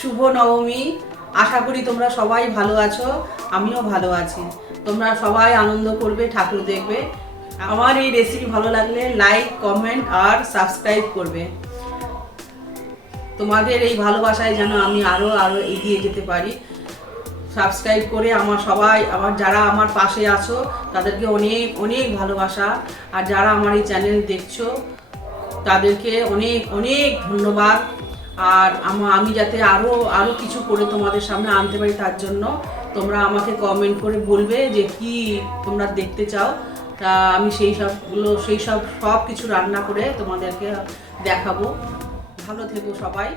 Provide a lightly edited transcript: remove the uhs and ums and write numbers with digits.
শুভ নবমী। আশা করি তোমরা সবাই ভালো আছো, আমিও ভালো আছি। তোমরা সবাই আনন্দ করবে, ঠাকুর দেখবে। আমার এই রেসিপি ভালো লাগলে লাইক, কমেন্ট আর সাবস্ক্রাইব করবে। তোমাদের এই ভালোবাসায় যেন আমি আরো এগিয়ে যেতে পারি। সাবস্ক্রাইব করে আমার যারা আমার পাশে আছো তাদেরকে অনেক অনেক ভালোবাসা। আর যারা আমার এই চ্যানেল দেখছো তাদেরকে অনেক অনেক ধন্যবাদ। আর আমি যাতে আরো কিছু করে তোমাদের সামনে আনতে পারি, তার জন্য তোমরা আমাকে কমেন্ট করে বলবে যে কি তোমরা দেখতে চাও। তা আমি সেই সব কিছু রান্না করে তোমাদেরকে দেখাবো। ভালো থেকো সবাই।